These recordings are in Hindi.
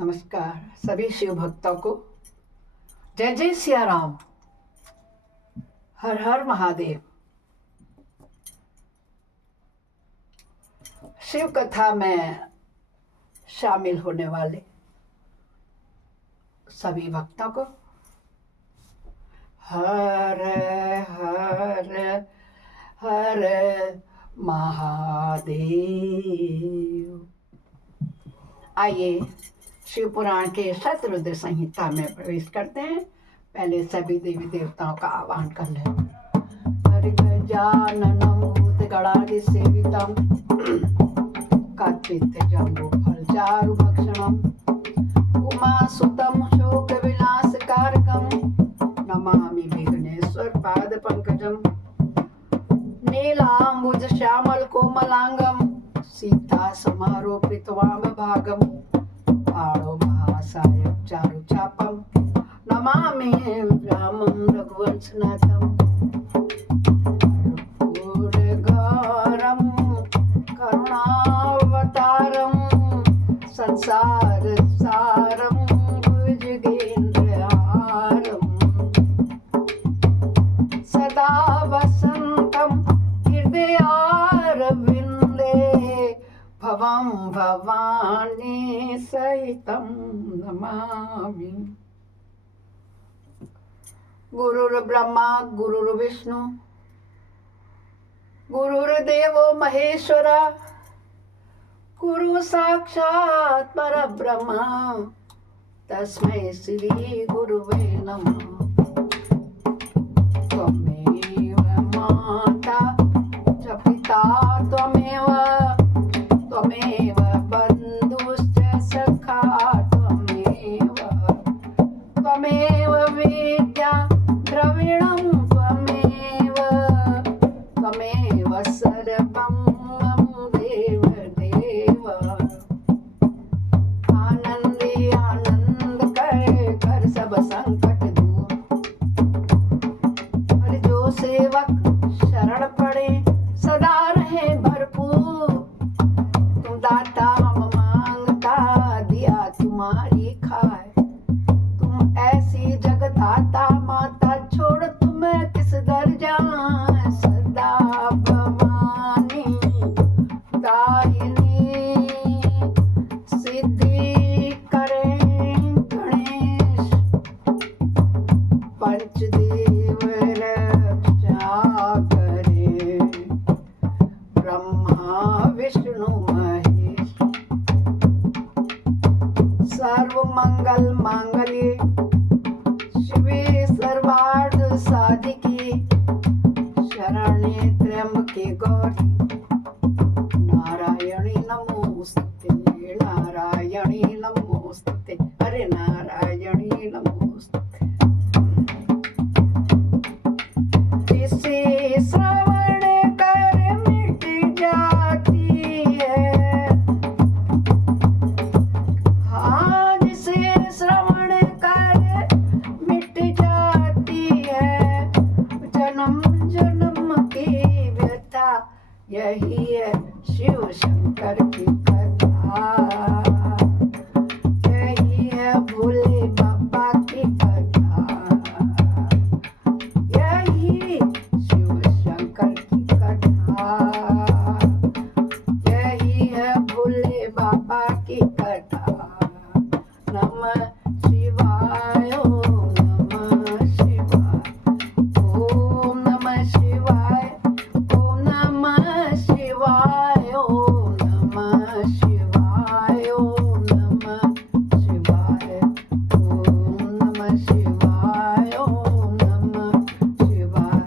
नमस्कार सभी शिव भक्तों को। जय जय सिया राम, हर हर महादेव। शिव कथा में शामिल होने वाले सभी भक्तों को हर हर हर महादेव। आइए शिव पुराण के शतरुद्र संहिता में प्रवेश करते हैं। पहले सभी देवी देवताओं का आह्वान कर लें। हरि गजाननं भूतगणाधिसेवितं कात्स्यजम्बूफलचारुभक्षणम् उमासुतं शोकविनाशकारकं नमामि विघ्नेश्वरपादपङ्कजम् नीलाम्बुजश्यामलकोमलाङ्गं सीतासमारोपितवामभागम् आड़ो महासायं चारुचापं नमामि रामं रघुवंशनाथं कर्पूरगौरं करुणावतारं संसारसारं भुजगेन्द्रहारं सदा वसन्तं हृदयारविन्दे भवं भवानी सहितं नमामि। गुरुर्ब्रह्मा गुरुर्विष्णु गुरुर्देवो महेश्वर गुरु साक्षात् परब्रह्म तस्मै श्री गुरुवे नमः। त्वमेव माता च पिता त्वमेव त्वमेव बन्धुश्च सखा त्वमेव विद्या द्रविणं त्वमेव सर्वं मम देव देव। आनंदे आनंद कर सब संकट दूर। और जो सेवक शरण पड़े सदा रहे भरपूर। तुम दाता हम मांगता दिया तुम्हारी खाए। तुम ऐसी जगदाता माता छोड़ तुम्हें किस दर जाए। सदा भवानी दायिनी सिद्धि करें गणेश। पंचदेव रक्षा करे ब्रह्मा विष्णु महेश। सर्व मंगल मांगल्ये शिवे सर्वार्थ साधिके शरण्ये त्र्यंबके गौरी नारायणी नमोस्तुते नारायणी नमोस्तुते हरे नारायणी नमोस्तुते। जिसे श्रवण कर मिट जाती है। हाँ जिसे श्रवण कर मिट जाती है। जन्म जन्म की व्यथा यही है शिव शंकर की कथा। यही है भोले बाबा की कथा। यही शिव शंकर की कथा। यही है भोले बाबा की कथा। नमः शिवाय ओम नमः शिवाय ओम नमः शिवाय ओम नमः शिवाय ओम नमः शिवाय ओम नमः शिवाय ओम नमः शिवाय ओम नमः शिवाय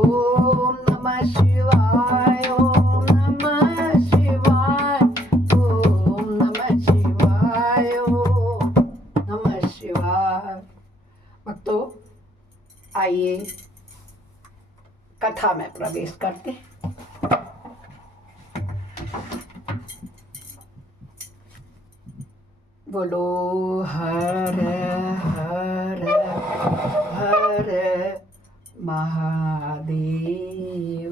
ओम नमः शिवाय ओम नमः शिवाय ओम नमः शिवाय ओम नमः शिवाय। भक्तों आइए कथा में प्रवेश करते हैं। बोलो हर हर हर महादेव।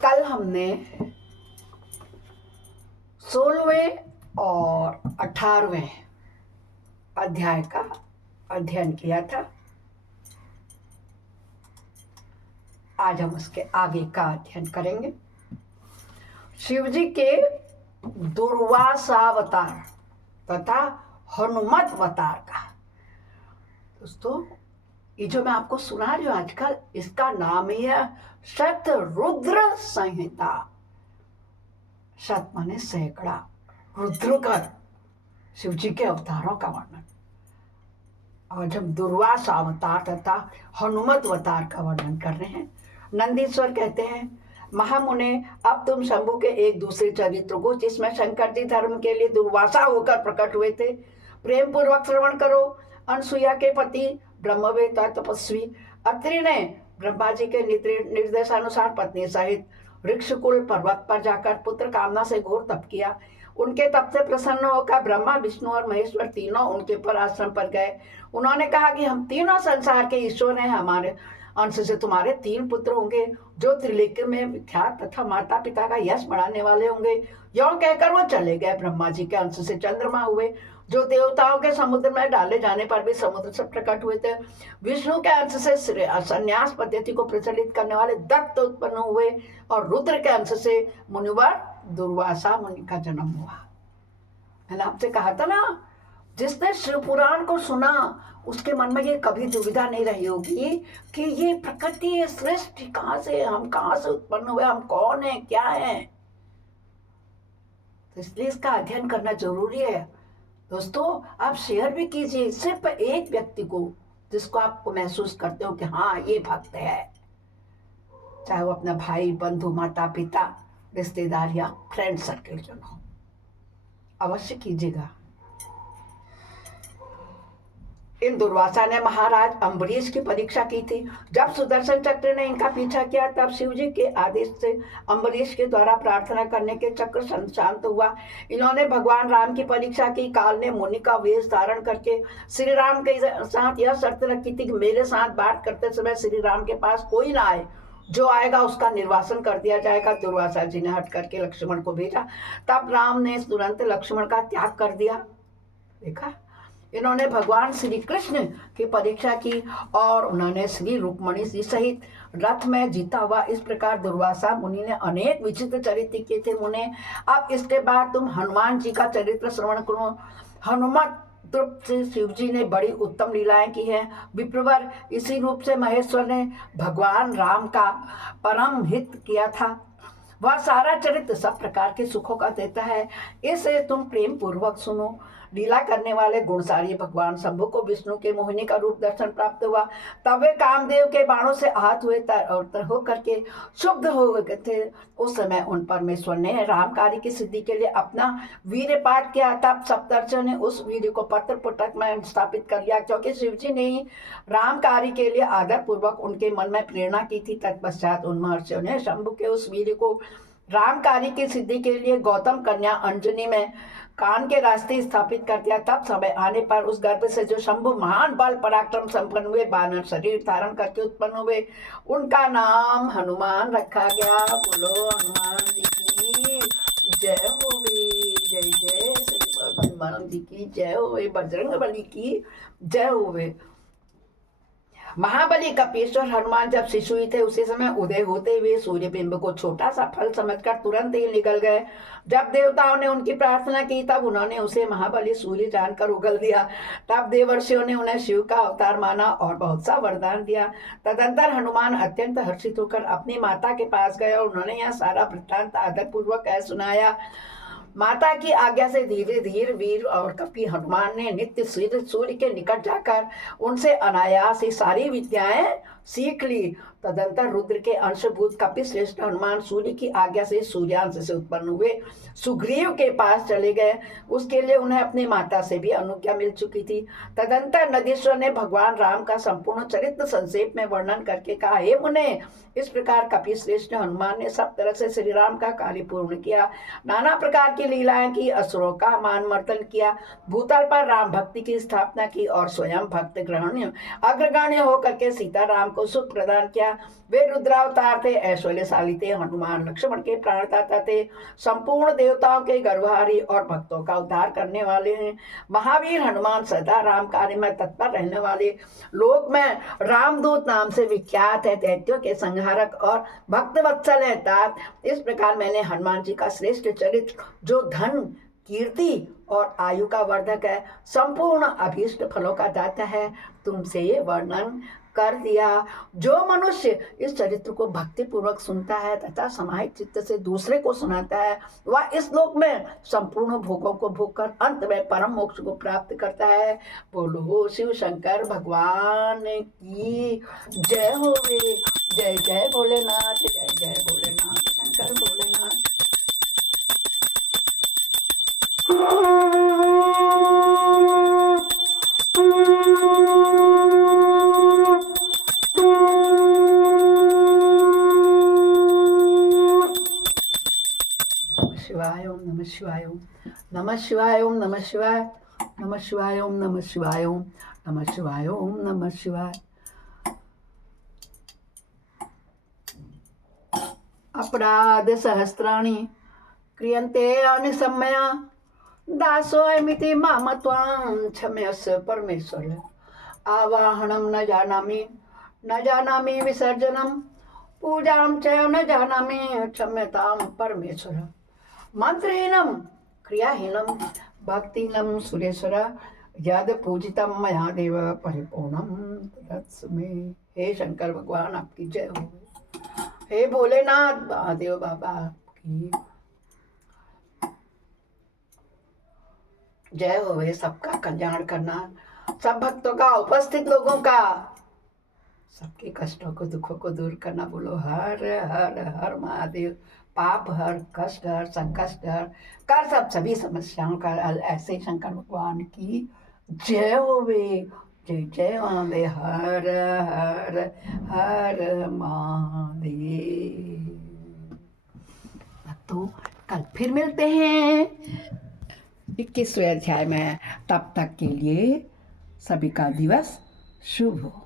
कल हमने 16वें और 18वें अध्याय का अध्ययन किया था। आज हम उसके आगे का अध्ययन करेंगे। शिव जी के दुर्वासावतार तथा हनुमत-अवतार का। दोस्तों, ये जो मैं आपको सुना रही हूँ आजकल, इसका नाम ही है शतरुद्र संहिता। शत माने सैकड़ा, रुद्र का शिव जी के अवतारों का वर्णन। और जब दुर्वासा अवतार तथा हनुमत अवतार का वर्णन कर रहे हैं, नंदीश्वर कहते हैं, महामुने, अब तुम शंभु के एक दूसरे चरित्र को, जिसमें शंकर जी धर्म के लिए दुर्वासा होकर प्रकट हुए थे, प्रेम पूर्वक श्रवण करो। अनसुईया के पति ब्रह्मवेत्ता तपस्वी अत्रि ने ब्रह्मा जी के निर्देशानुसार पत्नी सहित ऋक्षकुल पर्वत पर जाकर पुत्र कामना से घोर तप किया। उनके तप से प्रसन्न होकर ब्रह्मा, विष्णु और महेश्वर तीनों उनके पर आश्रम पर गए। उन्होंने कहा कि हम तीनों संसार के ईश्वर हैं, हमारे अंश से तुम्हारे 3 पुत्र होंगे जो त्रिलोक में विख्यात तथा माता पिता का यश बढ़ाने वाले होंगे। यों कहकर वो चले गए। ब्रह्मा जी के अंश से चंद्रमा हुए, जो देवताओं के समुद्र में डाले जाने पर भी समुद्र से प्रकट हुए थे। विष्णु के अंश से संन्यास पद्धति को प्रचलित करने वाले दत्त उत्पन्न हुए, और रुद्र के अंश से मुनिवर दुर्वासा मुनि का जन्म हुआ। मैंने आपसे कहा था ना, जिसने शिव पुराण को सुना उसके मन में ये कभी दुविधा नहीं रही होगी कि ये प्रकृति, ये सृष्टि कहाँ से, हम कहाँ से उत्पन्न हुए, हम कौन है, क्या है। तो इसलिए इसका अध्ययन करना जरूरी है। दोस्तों, आप शेयर भी कीजिए सिर्फ एक व्यक्ति को, जिसको आपको महसूस करते हो कि हाँ ये भक्त है, चाहे वो अपना भाई, बंधु, माता पिता, रिश्तेदार या फ्रेंड सर्किल जन हो। अवश्य कीजिएगा। इन दुर्वासा ने महाराज अम्बरीश की परीक्षा की थी। जब सुदर्शन चक्र ने इनका पीछा किया, तब शिव जी के आदेश से अम्बरीश के द्वारा प्रार्थना करने के चक्र शांत हुआ। इन्होंने भगवान राम की परीक्षा की। काल ने मुनि का वेश धारण करके श्री राम के साथ यह शर्त रखी थी कि मेरे साथ बात करते समय श्री राम के पास कोई ना आए, जो आएगा उसका निर्वासन कर दिया जाएगा। दुर्वासा जी ने हट करके लक्ष्मण को भेजा। तब राम ने तुरंत लक्ष्मण का त्याग कर दिया। देखा, इन्होंने भगवान श्री कृष्ण की परीक्षा की और उन्होंने श्री रुक्मणी जी सहित रथ में जीता हुआ। इस प्रकार दुर्वासा मुनि ने अनेक विचित्र चरित्र किए थे। मुने, अब इसके बाद तुम हनुमान जी का चरित्र श्रवण करो। हनुमत रूप से शिव जी ने बड़ी उत्तम लीलाएं की हैं। विप्रवर, इसी रूप से महेश्वर ने भगवान राम का परम हित किया था। वह सारा चरित्र सब प्रकार के सुखों का देता है, इसे तुम प्रेम पूर्वक सुनो। लीला करने वाले गुणसारी भगवान शंभु को विष्णु के मोहिनी का रूप दर्शन प्राप्त हुआ। तब वे कामदेव के बाणों से आहत हुए और होकर के शुद्ध हो गए थे। उस समय उन परमेश्वर ने राम कार्य की सिद्धि के लिए अपना वीर्य पाठ किया। तब सप्तर्षियों ने उस वीर्य को पत्र पुटक में स्थापित कर लिया, क्योंकि शिव जी ने ही राम कार्य के लिए आदर पूर्वक उनके मन में प्रेरणा की थी। तत्पश्चात उन महर्षियों ने शंभु के उस वीर्य को राम कार्य की सिद्धि के लिए गौतम कन्या अंजनी में कान के रास्ते स्थापित कर दिया। तब समय आने पर उस गर्भ से जो शंभु महान बल पराक्रम संपन्न हुए, बानर शरीर धारण करके उत्पन्न हुए, उनका नाम हनुमान रखा गया। बोलो हनुमान जी की जय होवे, जय जय श्री हनुमान जी की जय होवे, बजरंग बली की जय होवे। महाबली कपीश्वर हनुमान जब शिशु ही थे, उसी समय उदय होते हुए सूर्य बिंब को छोटा सा फल समझकर तुरंत ही निकल गए। जब देवताओं ने उनकी प्रार्थना की, तब उन्होंने उसे महाबली सूर्य जानकर उगल दिया। तब देवर्षियों ने उन्हें शिव का अवतार माना और बहुत सा वरदान दिया। तदंतर हनुमान अत्यंत हर्षित होकर अपनी माता के पास गए और उन्होंने यह सारा वृत्तांत आदर पूर्वक कह सुनाया। माता की आज्ञा से धीरे धीरे वीर और कपि हनुमान ने नित्य सूर्य के निकट जाकर उनसे अनायास ही सारी विद्याएं सीख ली। तदंतर रुद्र के अंशभूत कपि श्रेष्ठ हनुमान सूर्य की आज्ञा से सूर्यांश से उत्पन्न हुए सुग्रीव के पास चले गए। उसके लिए उन्हें अपनी माता से भी अनुज्ञा मिल चुकी थी। तदंतर नदीश्वर ने भगवान राम का संपूर्ण चरित्र संक्षेप में वर्णन करके कहा, हे मुने, इस प्रकार कपि श्रेष्ठ हनुमान ने सब तरह से श्री राम का कार्य पूर्ण किया, नाना प्रकार की लीलाएं की, असुरों का मान मर्दन किया, भूतल पर राम भक्ति की स्थापना की और स्वयं भक्त ग्रहण्य अग्रगण्य होकर के सीता राम को सुख प्रदान किया। वे रुद्रावतार थे, ऐश्वर्यशाली थे। हनुमान लक्ष्मण के प्राणदाता थे, संपूर्ण देवताओं के गर्भहारी और भक्तों का उद्धार करने वाले हैं। महावीर हनुमान सदा राम कार्य में तत्पर रहने वाले, लोक में रामदूत नाम से विख्यात है। दैत्यों के संहारक और भक्त वत्सल है। तात इस प्रकार मैंने हनुमान जी का श्रेष्ठ चरित्र, जो धन, कीर्ति और आयु का वर्धक है, संपूर्ण अभीष्ट फलों का दाता है, तुमसे ये वर्णन कर दिया। जो मनुष्य इस चरित्र को भक्ति पूर्वक सुनता है तथा समाहित चित्त से दूसरे को सुनाता है, वह इस लोक में संपूर्ण भोगों को भोग कर अंत में परम मोक्ष को प्राप्त करता है। बोलो शिव शंकर भगवान की जय हो वे। जय जय भोलेनाथ, जय जय भोलेनाथ, शंकर भोलेनाथ। शिवाय ओम नमः शिवाय ओम नमः शिवाय ओम नमः शिवाय नमः शिवाय ओम नमः शिवाय ओम नमः शिवाय ओम नमः शिवाय। अपराध सहस्राणि क्रियन्ते अनिशम्यया, दासोऽयमिति माम त्वां क्षम्यस्व परमेश्वर। आवाहनं न जानामि विसर्जनं, पूजां च न जानामि क्षम्यतां परमेश्वर। मंत्रहीनं क्रियाहीनं भक्तिहीनं सुरेश्वर, यद पूजितं मया देव परिपूर्णं तत्स मे। हे शंकर भगवान आपकी जय हो। हे भोलेनाथ महादेव बाबा की जय हो। सबका कल्याण करना, सब भक्तों का, उपस्थित लोगों का, सबके कष्टों को, दुखों को दूर करना। बोलो हर हर हर महादेव। पाप हर, कष्ट हर, संकष्ट हर, कर सब सभी समस्याओं का ऐसे शंकर भगवान की जय होवे। जय जय महादेव। हर हर हर महादेव। तो कल फिर मिलते हैं 21वें अध्याय में। तब तक के लिए सभी का दिवस शुभ हो।